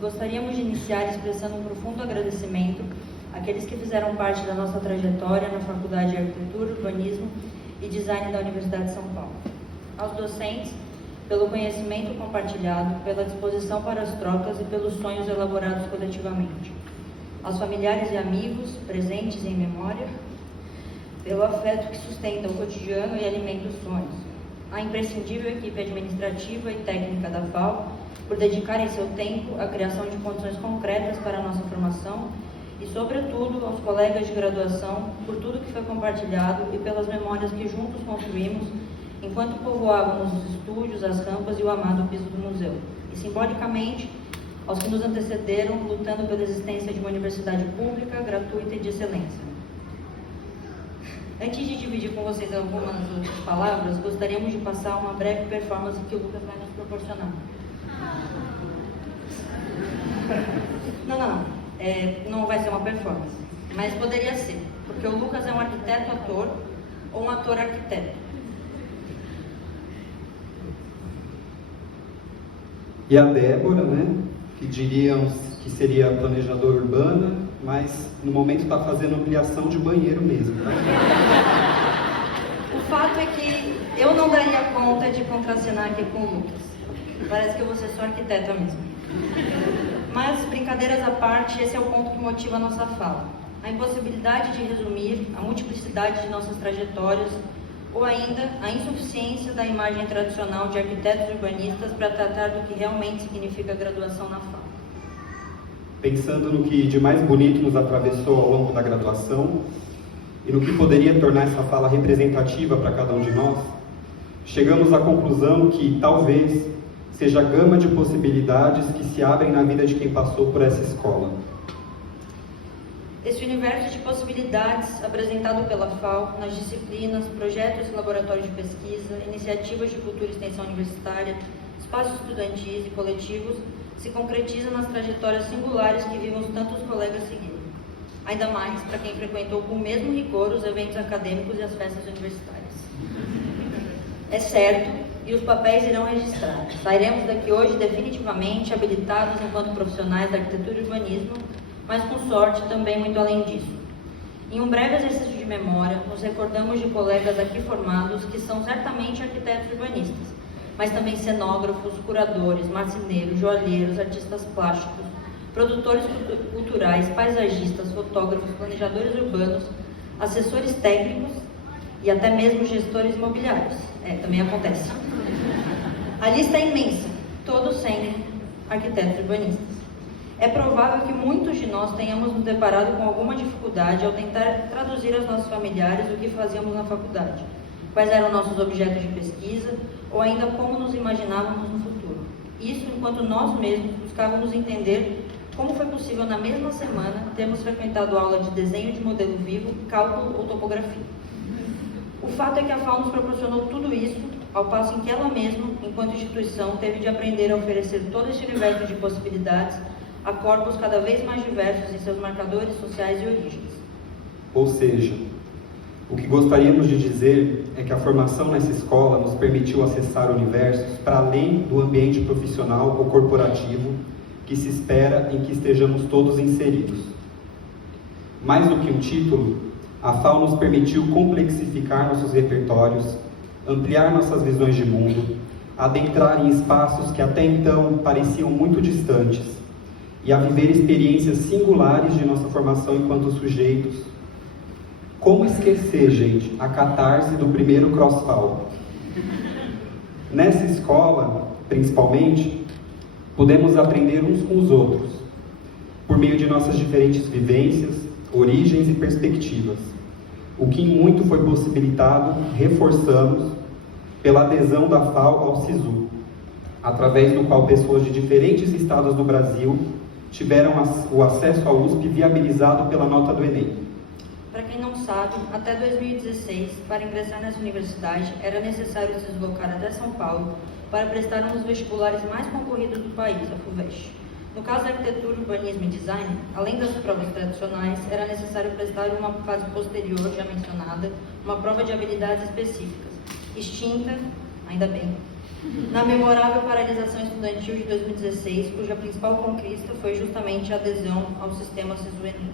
gostaríamos de iniciar expressando um profundo agradecimento àqueles que fizeram parte da nossa trajetória na Faculdade de Arquitetura, Urbanismo e Design da Universidade de São Paulo. Aos docentes, pelo conhecimento compartilhado, pela disposição para as trocas e pelos sonhos elaborados coletivamente. Aos familiares e amigos, presentes em memória, pelo afeto que sustenta o cotidiano e alimenta os sonhos. À imprescindível equipe administrativa e técnica da FAO, por dedicarem seu tempo à criação de condições concretas para a nossa formação e, sobretudo, aos colegas de graduação, por tudo que foi compartilhado e pelas memórias que juntos construímos enquanto povoávamos os estúdios, as rampas e o amado piso do museu. E, simbolicamente, aos que nos antecederam, lutando pela existência de uma universidade pública, gratuita e de excelência. Antes de dividir com vocês algumas outras palavras, gostaríamos de passar uma breve performance que o Lucas vai nos proporcionar. Não vai ser uma performance, mas poderia ser, porque o Lucas é um arquiteto-ator ou um ator-arquiteto. E a Débora, né, que diriam que seria planejadora urbana, mas no momento está fazendo ampliação de banheiro mesmo, tá? O fato é que eu não daria conta de contracenar aqui com o Lucas. Parece que eu vou ser só arquiteta mesmo. Mas, brincadeiras à parte, esse é o ponto que motiva a nossa fala. A impossibilidade de resumir a multiplicidade de nossas trajetórias ou ainda a insuficiência da imagem tradicional de arquitetos urbanistas para tratar do que realmente significa graduação na FAO. Pensando no que de mais bonito nos atravessou ao longo da graduação e no que poderia tornar essa fala representativa para cada um de nós, chegamos à conclusão que talvez seja a gama de possibilidades que se abrem na vida de quem passou por essa escola. Esse universo de possibilidades apresentado pela FAO nas disciplinas, projetos e laboratórios de pesquisa, iniciativas de cultura e extensão universitária, espaços estudantis e coletivos, se concretiza nas trajetórias singulares que vimos tantos colegas seguirem. Ainda mais para quem frequentou com o mesmo rigor os eventos acadêmicos e as festas universitárias. É certo, e os papéis irão registrar. Sairemos daqui hoje definitivamente habilitados enquanto profissionais da arquitetura e urbanismo, mas com sorte também muito além disso. Em um breve exercício de memória, nos recordamos de colegas aqui formados que são certamente arquitetos urbanistas, mas também cenógrafos, curadores, marceneiros, joalheiros, artistas plásticos, produtores culturais, paisagistas, fotógrafos, planejadores urbanos, assessores técnicos e até mesmo gestores imobiliários. Também acontece. A lista é imensa, todos sendo arquitetos urbanistas. É provável que muitos de nós tenhamos nos deparado com alguma dificuldade ao tentar traduzir aos nossos familiares o que fazíamos na faculdade, quais eram nossos objetos de pesquisa, ou ainda como nos imaginávamos no futuro. Isso enquanto nós mesmos buscávamos entender como foi possível, na mesma semana, termos frequentado aula de desenho de modelo vivo, cálculo ou topografia. O fato é que a FAO nos proporcionou tudo isso, ao passo em que ela mesma, enquanto instituição, teve de aprender a oferecer todo esse universo de possibilidades a corpos cada vez mais diversos em seus marcadores sociais e origens. Ou seja, o que gostaríamos de dizer é que a formação nessa escola nos permitiu acessar universos para além do ambiente profissional ou corporativo que se espera em que estejamos todos inseridos. Mais do que um título, a FAO nos permitiu complexificar nossos repertórios, ampliar nossas visões de mundo, adentrar em espaços que até então pareciam muito distantes e a viver experiências singulares de nossa formação enquanto sujeitos. Como esquecer, gente, a catarse do primeiro CrossFal? Nessa escola, principalmente, podemos aprender uns com os outros, por meio de nossas diferentes vivências, origens e perspectivas, o que em muito foi possibilitado, reforçamos, pela adesão da FAO ao SISU, através do qual pessoas de diferentes estados do Brasil tiveram o acesso à USP viabilizado pela nota do Enem. Para quem não sabe, até 2016, para ingressar nessa universidade, era necessário se deslocar até São Paulo para prestar um dos vestibulares mais concorridos do país, a FUVEST. No caso da arquitetura, urbanismo e design, além das provas tradicionais, era necessário prestar uma fase posterior, já mencionada, uma prova de habilidades específicas, extinta, ainda bem, na memorável paralisação estudantil de 2016, cuja principal conquista foi justamente a adesão ao sistema SISU-ENEM.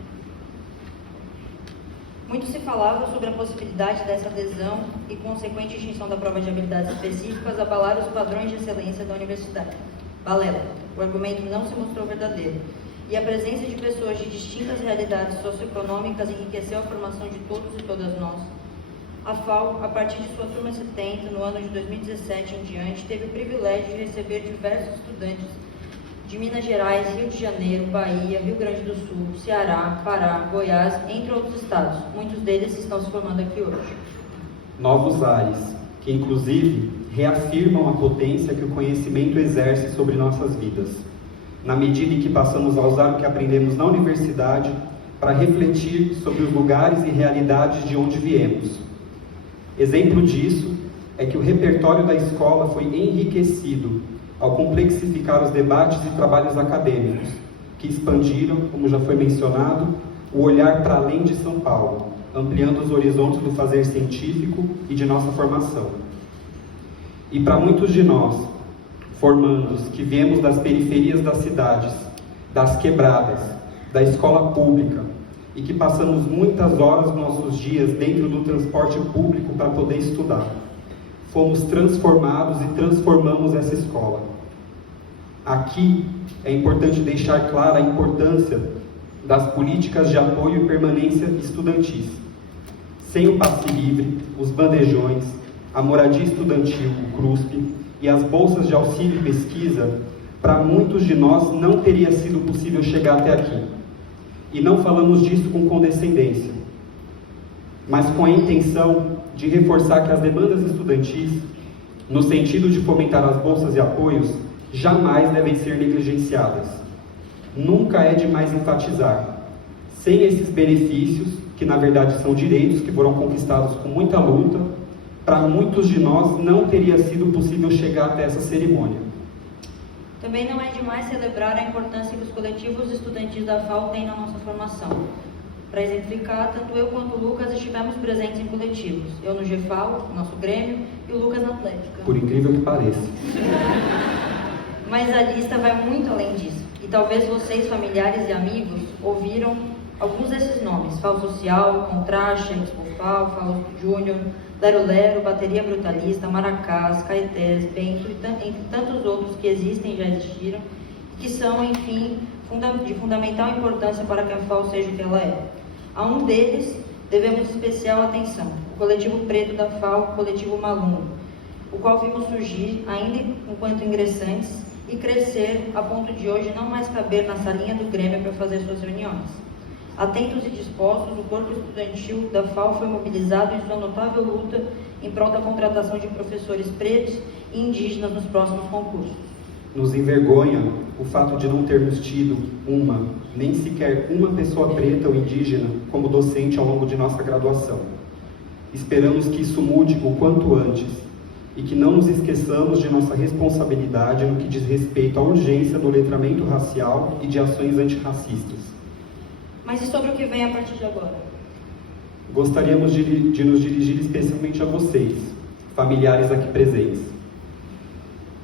Muito se falava sobre a possibilidade dessa adesão e consequente extinção da prova de habilidades específicas abalar os padrões de excelência da universidade. Balela, o argumento não se mostrou verdadeiro, e a presença de pessoas de distintas realidades socioeconômicas enriqueceu a formação de todos e todas nós. A FAU, a partir de sua turma 70, no ano de 2017 em diante, teve o privilégio de receber diversos estudantes de Minas Gerais, Rio de Janeiro, Bahia, Rio Grande do Sul, Ceará, Pará, Goiás, entre outros estados. Muitos deles estão se formando aqui hoje. Novos ares, que inclusive reafirmam a potência que o conhecimento exerce sobre nossas vidas, na medida em que passamos a usar o que aprendemos na universidade para refletir sobre os lugares e realidades de onde viemos. Exemplo disso é que o repertório da escola foi enriquecido ao complexificar os debates e trabalhos acadêmicos, que expandiram, como já foi mencionado, o olhar para além de São Paulo, ampliando os horizontes do fazer científico e de nossa formação. E para muitos de nós, formandos que viemos das periferias das cidades, das quebradas, da escola pública, e que passamos muitas horas dos nossos dias dentro do transporte público para poder estudar. Fomos transformados e transformamos essa escola. Aqui é importante deixar clara a importância das políticas de apoio e permanência estudantis. Sem o passe livre, os bandejões, a moradia estudantil, o CRUSP, e as bolsas de auxílio e pesquisa, para muitos de nós não teria sido possível chegar até aqui. E não falamos disso com condescendência, mas com a intenção de reforçar que as demandas estudantis, no sentido de fomentar as bolsas e apoios, jamais devem ser negligenciadas. Nunca é demais enfatizar. Sem esses benefícios, que na verdade são direitos que foram conquistados com muita luta, para muitos de nós não teria sido possível chegar até essa cerimônia. Também não é demais celebrar a importância que os coletivos estudantis da FAU têm na nossa formação. Para exemplificar, tanto eu quanto o Lucas estivemos presentes em coletivos. Eu no GFAU, nosso Grêmio, e o Lucas na Atlética. Por incrível que pareça. Mas a lista vai muito além disso. E talvez vocês, familiares e amigos, ouviram alguns desses nomes. FAU Social, Contraste, Expo FAU, FAU Júnior, Lero Lero, Bateria Brutalista, Maracás, Caetés, Bento, entre tantos outros que existem e já existiram, que são, enfim, de fundamental importância para que a FAU seja o que ela é. A um deles devemos especial atenção, o coletivo preto da FAU, o coletivo Malungo, o qual vimos surgir ainda enquanto ingressantes e crescer a ponto de hoje não mais caber na salinha do Grêmio para fazer suas reuniões. Atentos e dispostos, o corpo estudantil da FAU foi mobilizado em sua notável luta em prol da contratação de professores pretos e indígenas nos próximos concursos. Nos envergonha o fato de não termos tido nem sequer uma pessoa preta ou indígena como docente ao longo de nossa graduação. Esperamos que isso mude o quanto antes e que não nos esqueçamos de nossa responsabilidade no que diz respeito à urgência do letramento racial e de ações antirracistas. Mas e sobre o que vem a partir de agora? Gostaríamos de nos dirigir especialmente a vocês, familiares aqui presentes.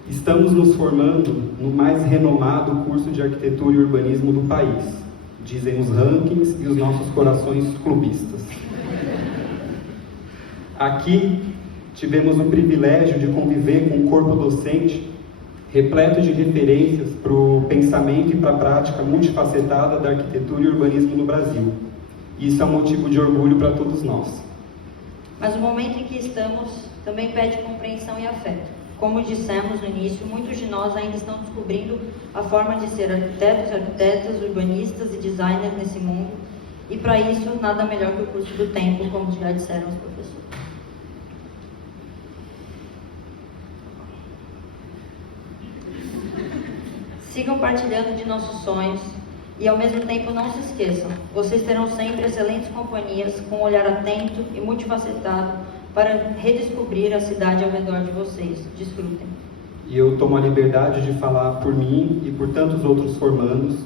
Estamos nos formando no mais renomado curso de arquitetura e urbanismo do país, dizem os rankings e os nossos corações clubistas. Aqui tivemos o privilégio de conviver com um corpo docente repleto de referências para o pensamento e para a prática multifacetada da arquitetura e urbanismo no Brasil. Isso é um motivo de orgulho para todos nós. Mas o momento em que estamos também pede compreensão e afeto. Como dissemos no início, muitos de nós ainda estão descobrindo a forma de ser arquitetos, arquitetas, urbanistas e designers nesse mundo, e para isso nada melhor que o curso do tempo, como já disseram os professores. Sigam partilhando de nossos sonhos e ao mesmo tempo não se esqueçam, vocês terão sempre excelentes companhias com um olhar atento e multifacetado para redescobrir a cidade ao redor de vocês. Desfrutem. E eu tomo a liberdade de falar por mim e por tantos outros formandos,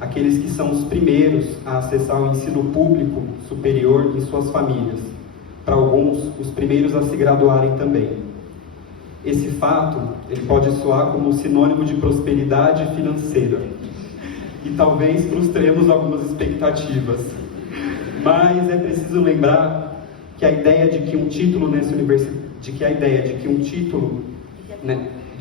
aqueles que são os primeiros a acessar o ensino público superior em suas famílias, para alguns, os primeiros a se graduarem também. Esse fato, ele pode soar como um sinônimo de prosperidade financeira. E talvez frustremos algumas expectativas. Mas é preciso lembrar que a ideia de que um título nessa universidade, de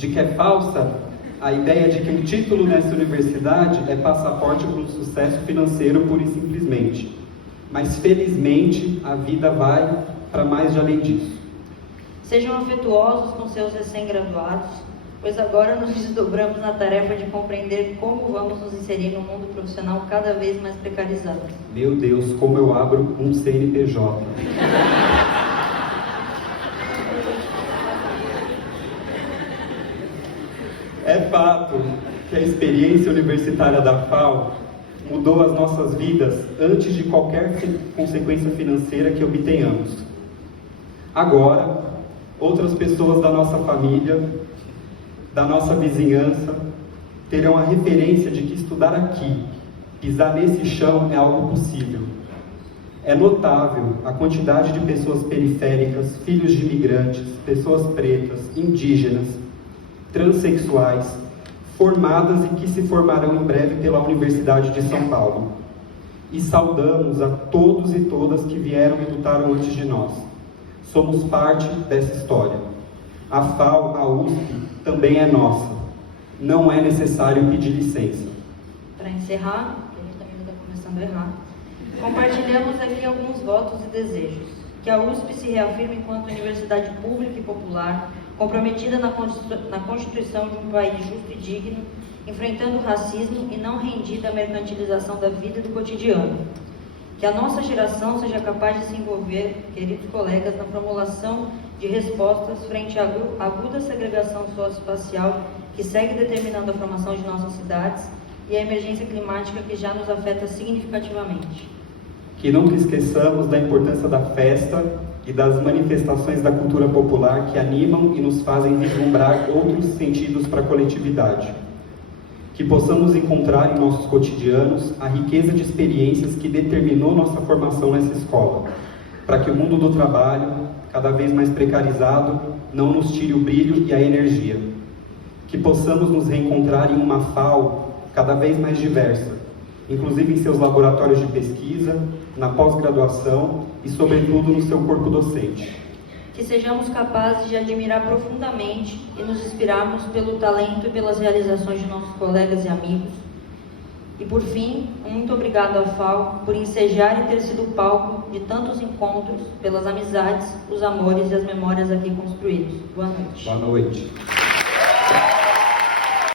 que é falsa, a ideia de que um título nessa universidade é passaporte para o sucesso financeiro pura e simplesmente. Mas felizmente a vida vai para mais de além disso. Sejam afetuosos com seus recém-graduados, pois agora nos desdobramos na tarefa de compreender como vamos nos inserir no mundo profissional cada vez mais precarizado. Meu Deus, como eu abro um CNPJ. É fato que a experiência universitária da FAO mudou as nossas vidas antes de qualquer consequência financeira que obtenhamos. Agora, outras pessoas da nossa família, da nossa vizinhança, terão a referência de que estudar aqui, pisar nesse chão é algo possível. É notável a quantidade de pessoas periféricas, filhos de imigrantes, pessoas pretas, indígenas, transexuais, formadas e que se formarão em breve pela Universidade de São Paulo. E saudamos a todos e todas que vieram e lutaram antes de nós. Somos parte dessa história. A FAO, a USP, também é nossa. Não é necessário pedir licença. Para encerrar, porque a gente também está começando a errar, compartilhamos aqui alguns votos e desejos. Que a USP se reafirme enquanto universidade pública e popular, comprometida na constituição de um país justo e digno, enfrentando o racismo e não rendida à mercantilização da vida e do cotidiano. Que a nossa geração seja capaz de se envolver, queridos colegas, na formulação de respostas frente à aguda segregação socioespacial que segue determinando a formação de nossas cidades e a emergência climática que já nos afeta significativamente. Que nunca esqueçamos da importância da festa e das manifestações da cultura popular que animam e nos fazem vislumbrar outros sentidos para a coletividade. Que possamos encontrar em nossos cotidianos a riqueza de experiências que determinou nossa formação nessa escola, para que o mundo do trabalho, cada vez mais precarizado, não nos tire o brilho e a energia. Que possamos nos reencontrar em uma FAO cada vez mais diversa, inclusive em seus laboratórios de pesquisa, na pós-graduação e, sobretudo, no seu corpo docente. Que sejamos capazes de admirar profundamente e nos inspirarmos pelo talento e pelas realizações de nossos colegas e amigos. E, por fim, muito obrigado à FAO por ensejar e ter sido palco de tantos encontros, pelas amizades, os amores e as memórias aqui construídos. Boa noite. Boa noite.